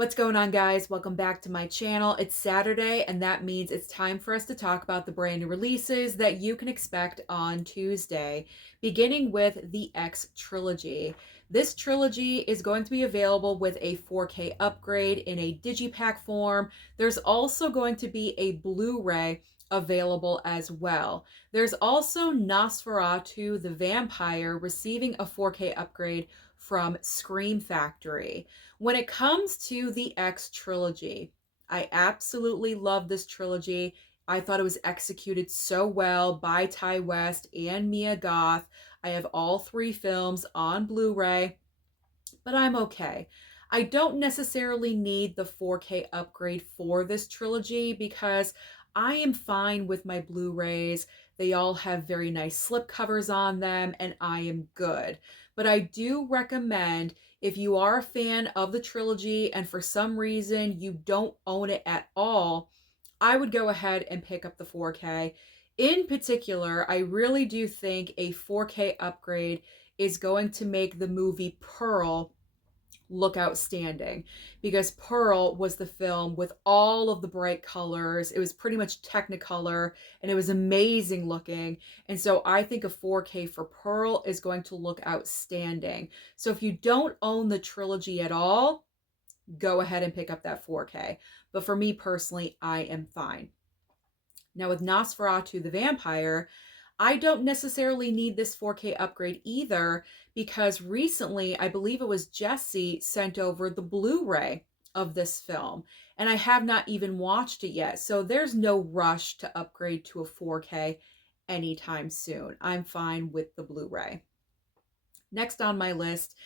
What's going on, guys? Welcome back to my channel. It's Saturday, and that means it's time for us to talk about the brand new releases that you can expect on Tuesday, beginning with the X Trilogy. This trilogy is going to be available with a 4K upgrade in a digipack form. There's also going to be a Blu-ray available as well. There's also Nosferatu The Vampyre receiving a 4K upgrade from Scream Factory. When it comes to the X Trilogy, I absolutely love this trilogy. I thought it was executed so well by Ty West and Mia Goth. I have all three films on Blu-ray, but I'm okay. I don't necessarily need the 4K upgrade for this trilogy because I am fine with my Blu-rays. They all have very nice slipcovers on them, and I am good. But I do recommend, if you are a fan of the trilogy and for some reason you don't own it at all, I would go ahead and pick up the 4K. In particular, I really do think a 4K upgrade is going to make the movie Pearl look outstanding, because Pearl was the film with all of the bright colors. It was pretty much Technicolor and it was amazing looking. And so I think a 4K for Pearl is going to look outstanding. So if you don't own the trilogy at all, go ahead and pick up that 4K. But for me personally, I am fine. Now with Nosferatu the Vampyre, I don't necessarily need this 4K upgrade either, because recently, I believe it was Jesse sent over the Blu-ray of this film, and I have not even watched it yet. So there's no rush to upgrade to a 4K anytime soon. I'm fine with the Blu-ray. Next on my list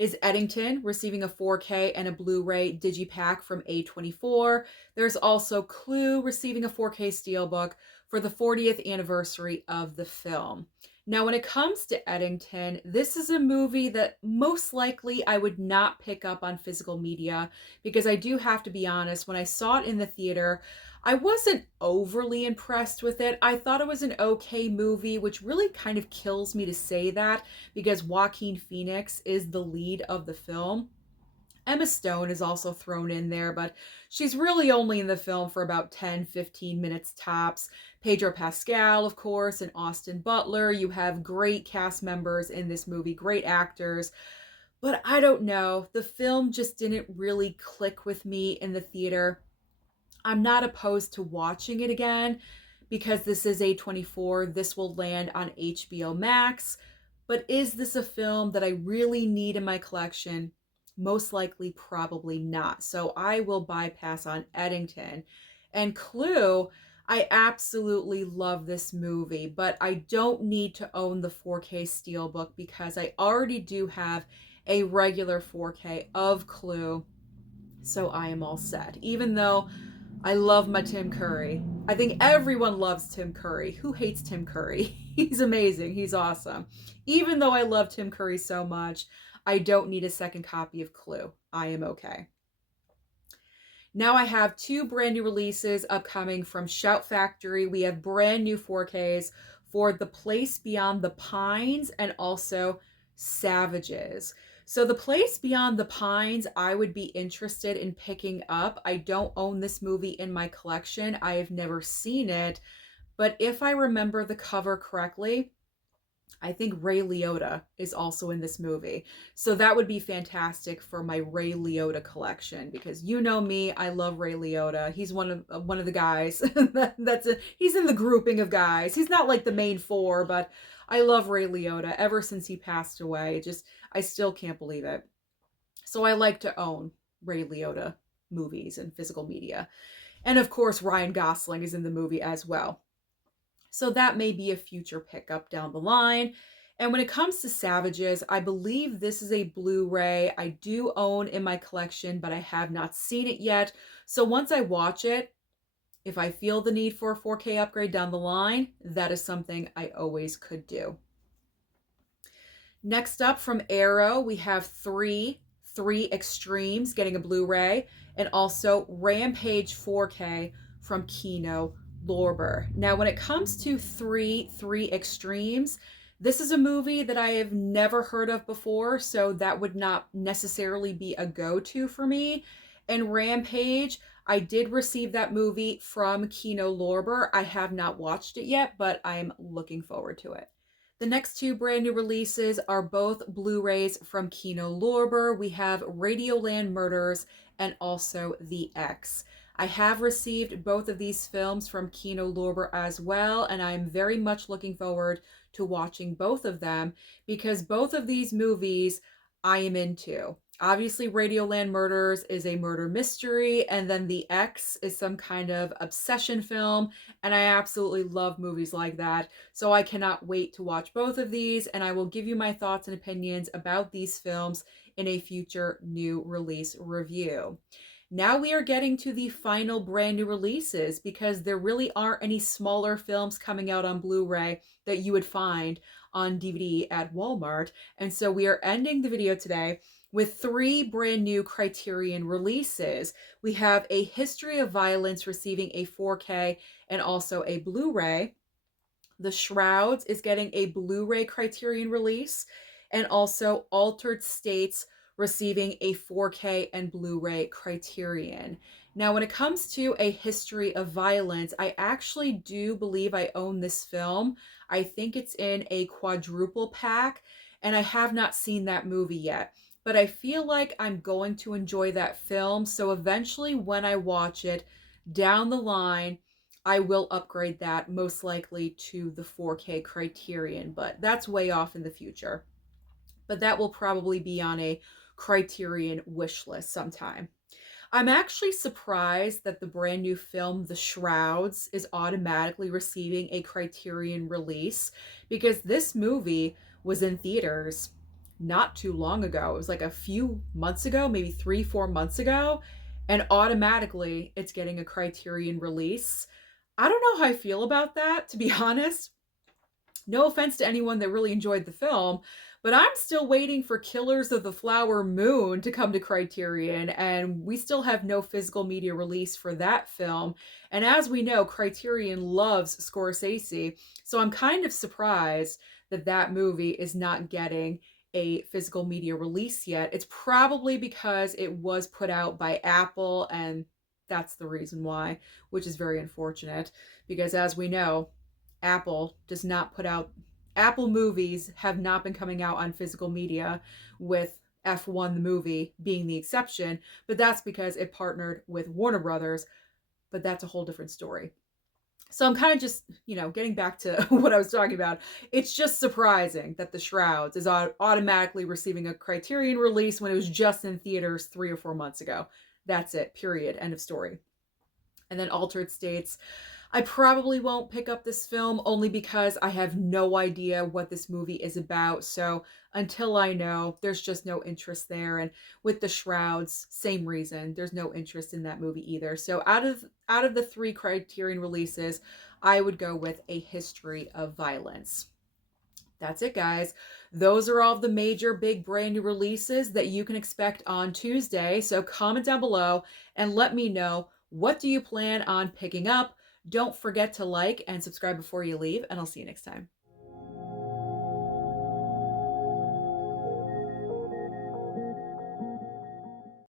is Eddington receiving a 4K and a Blu-ray digipack from A24. There's also Clue receiving a 4K steelbook for the 40th anniversary of the film. Now, when it comes to Eddington, this is a movie that most likely I would not pick up on physical media, because I do have to be honest, when I saw it in the theater, I wasn't overly impressed with it. I thought it was an okay movie, which really kind of kills me to say that, because Joaquin Phoenix is the lead of the film. Emma Stone is also thrown in there, but she's really only in the film for about 10-15 minutes tops. Pedro Pascal, of course, and Austin Butler. You have great cast members in this movie, great actors. But I don't know. The film just didn't really click with me in the theater. I'm not opposed to watching it again, because this is A24. This will land on HBO Max. But is this a film that I really need in my collection? Most likely, probably not. So I will bypass on Eddington. And Clue, I absolutely love this movie, but I don't need to own the 4K Steelbook because I already do have a regular 4K of Clue. So I am all set. Even though I love my Tim Curry. I think everyone loves Tim Curry. Who hates Tim Curry? He's amazing. He's awesome. Even though I love Tim Curry so much, I don't need a second copy of Clue. I am okay. Now I have two brand new releases upcoming from Shout Factory. We have brand new 4Ks for The Place Beyond the Pines and also Savages. So The Place Beyond the Pines, I would be interested in picking up. I don't own this movie in my collection. I have never seen it. But if I remember the cover correctly, I think Ray Liotta is also in this movie. So that would be fantastic for my Ray Liotta collection, because you know me, I love Ray Liotta. He's one of the guys. He's in the grouping of guys. He's not like the main four, but I love Ray Liotta ever since he passed away. I still can't believe it. So I like to own Ray Liotta movies and physical media. And of course, Ryan Gosling is in the movie as well. So that may be a future pickup down the line. And when it comes to Savages, I believe this is a Blu-ray I do own in my collection, but I have not seen it yet. So once I watch it, if I feel the need for a 4K upgrade down the line, that is something I always could do. Next up from Arrow, we have three Extremes getting a Blu-ray, and also Rampage 4K from Kino Lorber. Now, when it comes to three Extremes, this is a movie that I have never heard of before, so that would not necessarily be a go-to for me. And Rampage, I did receive that movie from Kino Lorber. I have not watched it yet, but I'm looking forward to it. The next two brand new releases are both Blu-rays from Kino Lorber. We have Radioland Murders and also The X. I have received both of these films from Kino Lorber as well, and I'm very much looking forward to watching both of them because both of these movies I am into. Obviously, Radioland Murders is a murder mystery, and then The X is some kind of obsession film, and I absolutely love movies like that. So I cannot wait to watch both of these, and I will give you my thoughts and opinions about these films in a future new release review. Now we are getting to the final brand new releases because there really aren't any smaller films coming out on Blu-ray that you would find on DVD at Walmart. And so we are ending the video today with three brand new Criterion releases. We have A History of Violence receiving a 4K and also a Blu-ray. The Shrouds is getting a Blu-ray Criterion release, and also Altered States receiving a 4K and Blu-ray Criterion. Now, when it comes to A History of Violence, I actually do believe I own this film. I think it's in a quadruple pack, and I have not seen that movie yet. But I feel like I'm going to enjoy that film, so eventually when I watch it down the line, I will upgrade that most likely to the 4K Criterion, but that's way off in the future. But that will probably be on a Criterion wish list sometime. I'm actually surprised that the brand new film, The Shrouds, is automatically receiving a Criterion release because this movie was in theaters not too long ago. It was like a few months ago, maybe 3-4 months ago, and automatically it's getting a Criterion release. I don't know how I feel about that, to be honest. No offense to anyone that really enjoyed the film, but I'm still waiting for Killers of the Flower Moon to come to Criterion, and we still have no physical media release for that film. And as we know, Criterion loves Scorsese, so I'm kind of surprised that that movie is not getting a physical media release yet. It's probably because it was put out by Apple, and that's the reason why, which is very unfortunate, because as we know, Apple does not put out, Apple movies have not been coming out on physical media, with F1 the movie being the exception, but that's because it partnered with Warner Brothers, but that's a whole different story. So I'm kind of just, getting back to what I was talking about. It's just surprising that The Shrouds is automatically receiving a Criterion release when it was just in theaters 3 or 4 months ago. That's it, period, end of story. And then Altered States, I probably won't pick up this film only because I have no idea what this movie is about. So until I know, there's just no interest there. And with The Shrouds, same reason. There's no interest in that movie either. So out of the three Criterion releases, I would go with A History of Violence. That's it, guys. Those are all the major big brand new releases that you can expect on Tuesday. So comment down below and let me know, what do you plan on picking up? Don't forget to like and subscribe before you leave, and I'll see you next time.